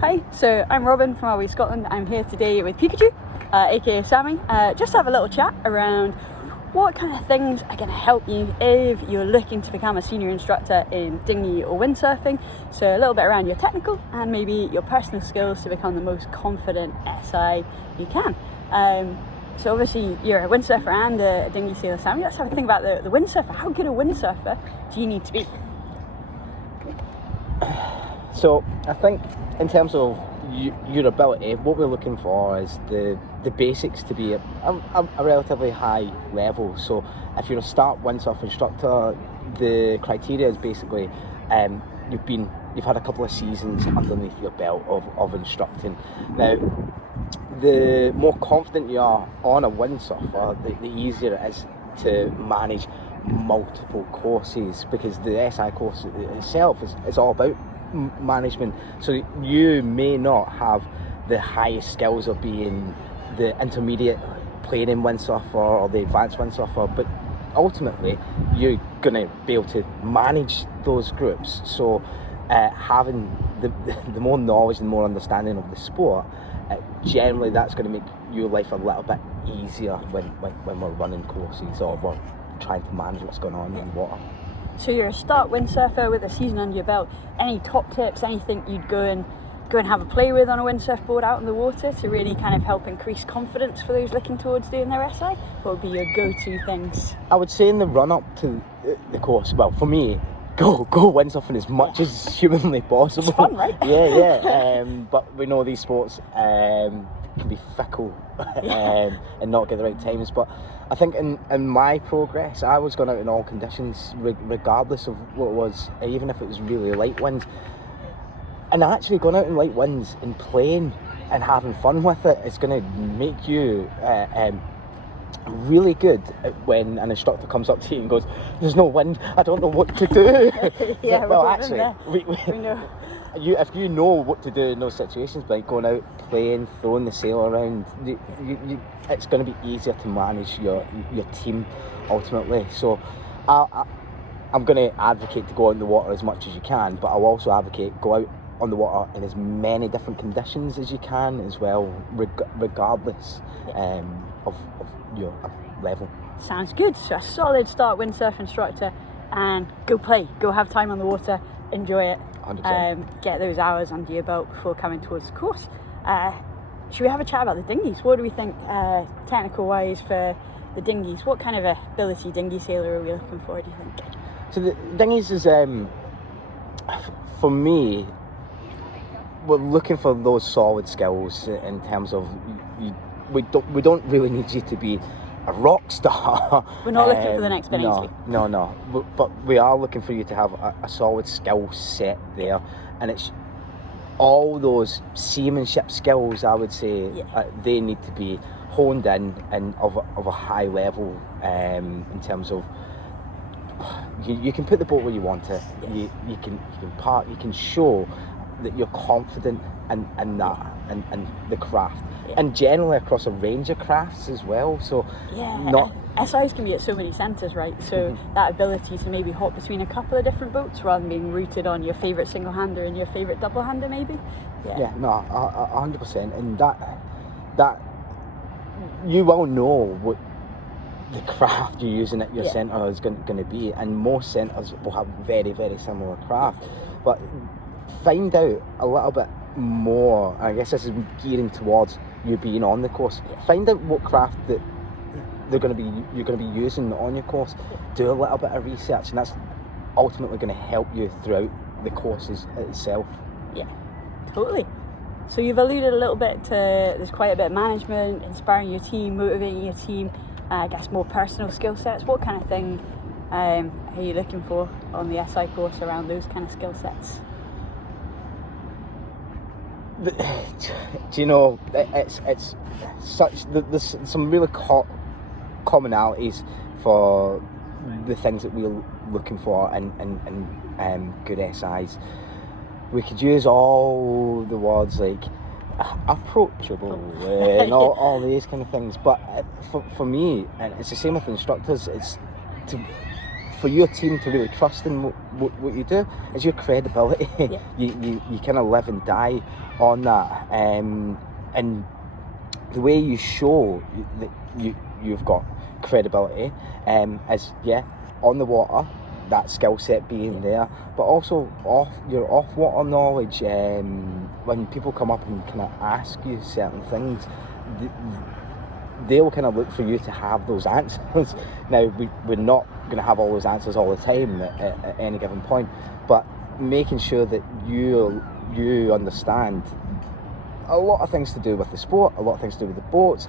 Hi, so I'm Robyn from RYA Scotland. I'm here today with Pikachu, aka Sami, just to have a little chat around what kind of things are going to help you if you're looking to become a senior instructor in dinghy or windsurfing. So a little bit around your technical and maybe your personal skills to become the most confident SI you can. So obviously you're a windsurfer and a dinghy sailor, Sami. Let's have a think about the windsurfer. How good a windsurfer do you need to be? So I think in terms of your ability, what we're looking for is the basics to be a relatively high level. So if you're a start windsurf instructor, the criteria is basically you've had a couple of seasons underneath your belt of instructing. Now, the more confident you are on a windsurfer, the easier it is to manage multiple courses, because the SI course itself is all about management. So you may not have the highest skills of being the intermediate planning windsurfer or the advanced windsurfer, but ultimately you're going to be able to manage those groups. So having the more knowledge and more understanding of the sport, generally that's going to make your life a little bit easier when we're running courses or we're trying to manage what's going on in the water. So you're a start windsurfer with a season under your belt. Any top tips, anything you'd go and have a play with on a windsurf board out in the water to really kind of help increase confidence for those looking towards doing their SI? What would be your go-to things? I would say in the run-up to the course, well, for me, go windsurfing as much as humanly possible. It's fun, right? Yeah. But we know these sports can be fickle and not get the right times. But I think in my progress, I was going out in all conditions, regardless of what it was, even if it was really light winds. And actually going out in light winds and playing and having fun with it is going to make you really good when an instructor comes up to you and goes, "There's no wind, I don't know what to do." Yeah, well, actually, we know. If you know what to do in those situations, like going out, playing, throwing the sail around, it's going to be easier to manage your team ultimately. So I'm going to advocate to go out in the water as much as you can, but I'll also advocate go out on the water in as many different conditions as you can as well, regardless of your level. Sounds good. So a solid start windsurf instructor and go play, go have time on the water, enjoy it. 100%. Get those hours under your belt before coming towards the course. Should we have a chat about the dinghies? What do we think technical wise for the dinghies? What kind of ability dinghy sailor are we looking for, do you think? So the dinghies is, for me, we're looking for those solid skills in terms of we don't really need you to be a rock star. We're not looking for the next Benningsley. No. But we are looking for you to have a solid skill set there, and it's all those seamanship skills. I would say they need to be honed in and of a high level in terms of you can put the boat where you want it. You can park. You can show that you're confident in that and the craft, and generally across a range of crafts as well. So SIs can be at so many centres, right? So that ability to maybe hop between a couple of different boats rather than being rooted on your favourite single hander and your favourite double hander, maybe. 100%, and that you will know what the craft you're using at your centre is going to be, and most centres will have very, very similar craft, but find out a little bit more. I guess this is gearing towards you being on the course. Find out what craft that you're going to be using on your course. Do a little bit of research, and that's ultimately going to help you throughout the courses itself. Yeah, totally. So you've alluded a little bit to there's quite a bit of management, inspiring your team, motivating your team. I guess more personal skill sets. What kind of thing are you looking for on the SI course around those kind of skill sets? Do you know, it's such, there's some really commonalities for the things that we're looking for in good SIs. We could use all the words like approachable and all these kind of things, but for me, and it's the same with instructors, it's to for your team to really trust in what you do is your credibility. Yeah. you kind of live and die on that, and the way you show that you've got credibility is on the water, that skill set being there, but also your off water knowledge. When people come up and kind of ask you certain things, they'll kind of look for you to have those answers. Now, we're not going to have all those answers all the time at any given point, but making sure that you understand a lot of things to do with the sport, a lot of things to do with the boats.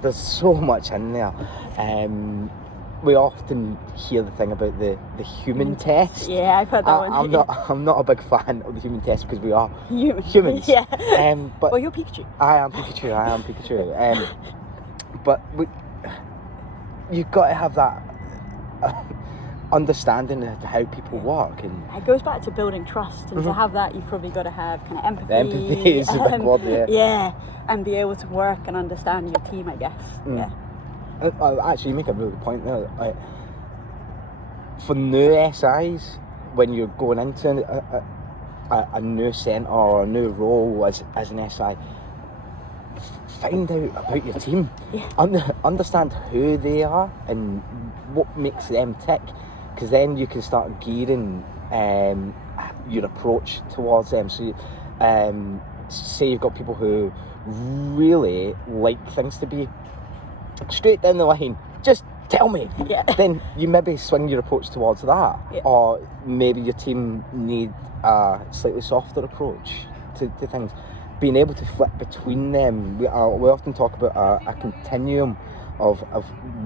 There's so much in there. We often hear the thing about the human test. Yeah, I've heard that one. I'm not a big fan of the human test because we are humans. Yeah. But well, you're Pikachu. I am Pikachu. But you've got to have that understanding of how people work, and it goes back to building trust, and to have that, you've probably got to have kind of empathy. Empathy is a big word, yeah, and be able to work and understand your team, I guess. Yeah. Actually, you make a really good point there. For new SIs, when you're going into a new centre or a new role as an SI, find out about your team. Yeah. Understand who they are and what makes them tick, because then you can start gearing your approach towards them. So, say you've got people who really like things to be straight down the line, just tell me. Yeah. Then you maybe swing your approach towards that. Yeah. Or maybe your team need a slightly softer approach to things. Being able to flip between them. We often talk about a continuum of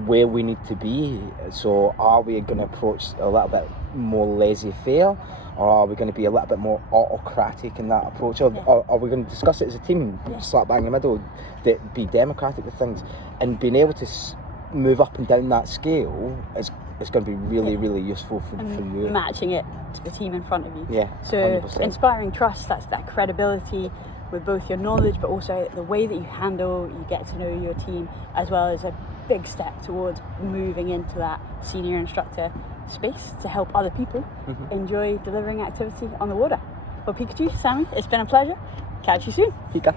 where we need to be. So are we going to approach a little bit more laissez-faire, or are we going to be a little bit more autocratic in that approach, or are we going to discuss it as a team, slap bang in the middle, be democratic with things, and being able to move up and down that scale is going to be really, really useful for you. Matching it to the team in front of you. Yeah. So 100%. Inspiring trust, that's that credibility with both your knowledge, but also the way that you get to know your team, as well as a big step towards moving into that senior instructor space to help other people enjoy delivering activity on the water. Well, Pikachu, Sami, it's been a pleasure. Catch you soon. Pika.